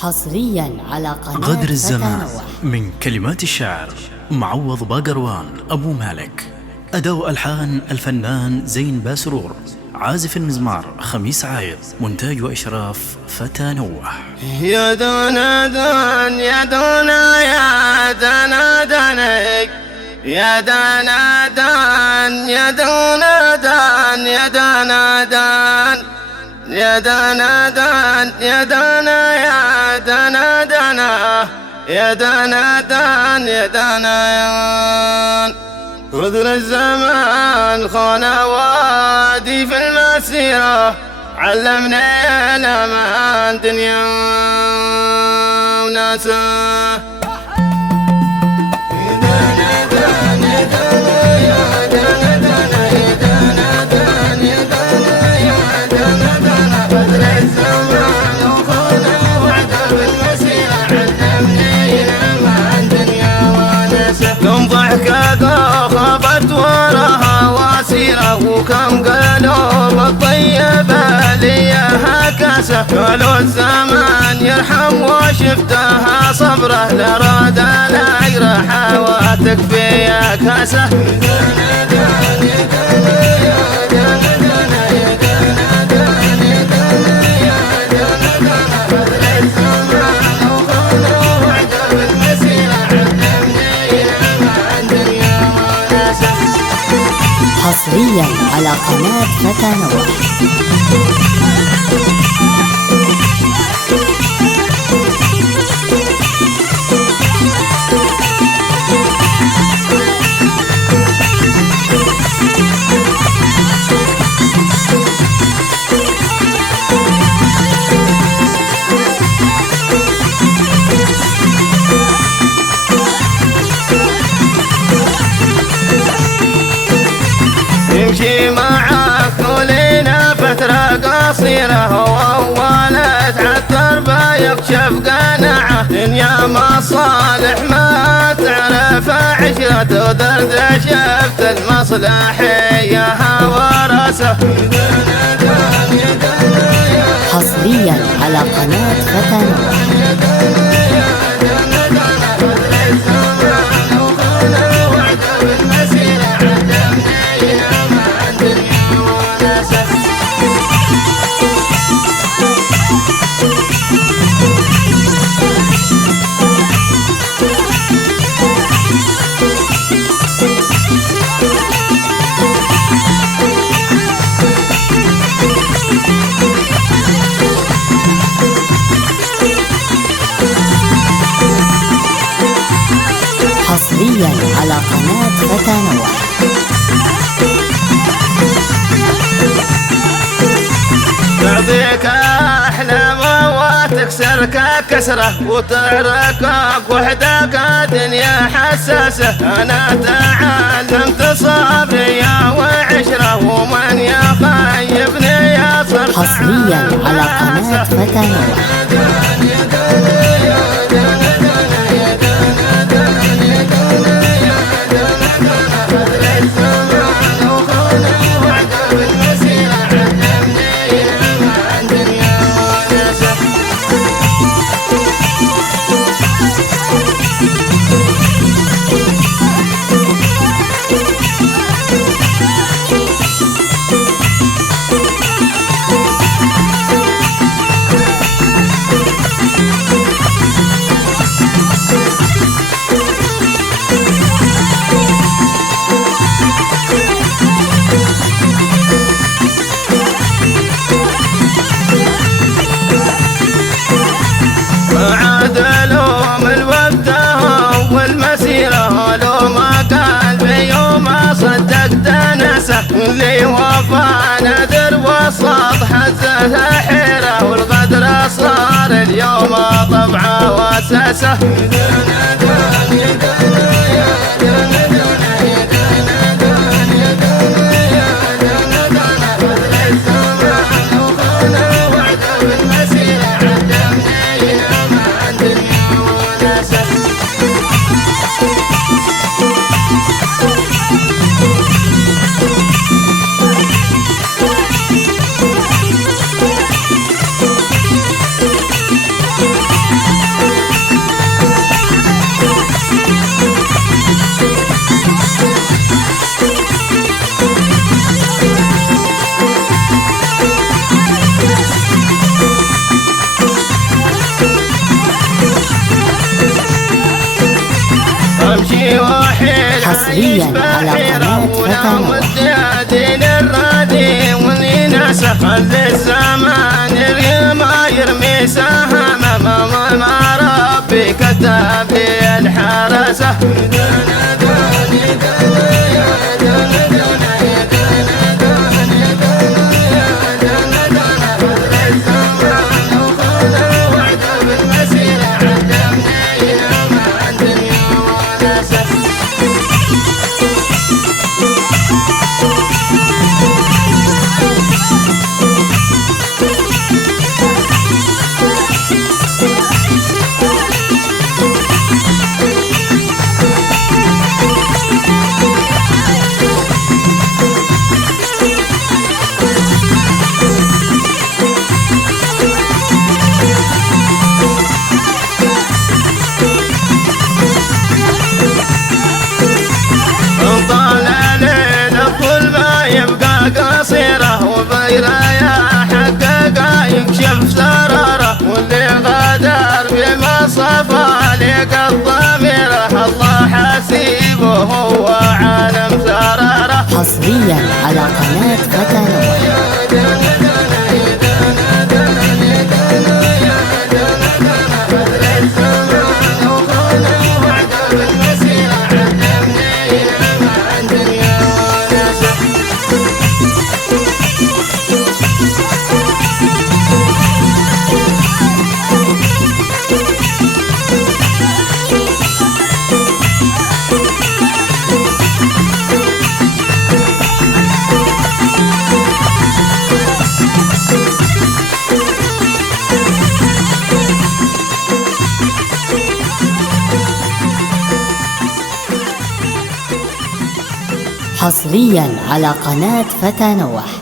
حصريا على قناة غدر الزمان فتانوح. من كلمات الشاعر معوض باقروان أبو مالك. أداء ألحان الفنان زين باسرور. عازف المزمار خميس عايض. مونتاج وإشراف فتانوح. يا دانا دان يا دانا يا دانا دانك يا دانا دان يا دانا دان يا دانا دان يا دانا دان يا دانا يا دانا دانا يا دانا دان يا دانا غدر الزمان خان وادي في المسيرة علمنا الأمان دنيا وناسه كم ضحكة خابت وراها واسيرة وكم قلوب الطيبة ليها كاسة قالوا الزمان يرحم وشفتها صبره لراد لا يرحى وتكفي يا كاسة حصريا على قناة فتانوح. يمشي معك ولينا فترة قصيرة وولت عالتربة يكشف قناعة دنيا مصالح ما تعرف عشرة ودرد شفت المصلحية ورثة حصريا على قناة فتانوح. حصريا على قناة فتانوح. تعطيك أحلام وتكسرك كسرة وتعركك وحدك دنيا حساسة. أنا تعلمت صبرية وعشرة ومن يخيبني يصير حصريا على قناة فتانوح. عدلهم الوقت والمسيرة لو ما قال بيوم صدقت نسه اللي وفى نذر وسط حزه حيرة والغدر صار اليوم طبعه واسسه. حصرياً على قناة فتانوة. والدين الرادي والناس خلي الزمان ما يرمي سهم ما ربي كتب لي الحرسة. قصيرة وبيرايا حققا يكشف سراره واللي غدر بما صفى لك الضميره الله حسيبه هو عالم سراره. حصريا على قناة فتانوة. حصريا على قناة فتانوة.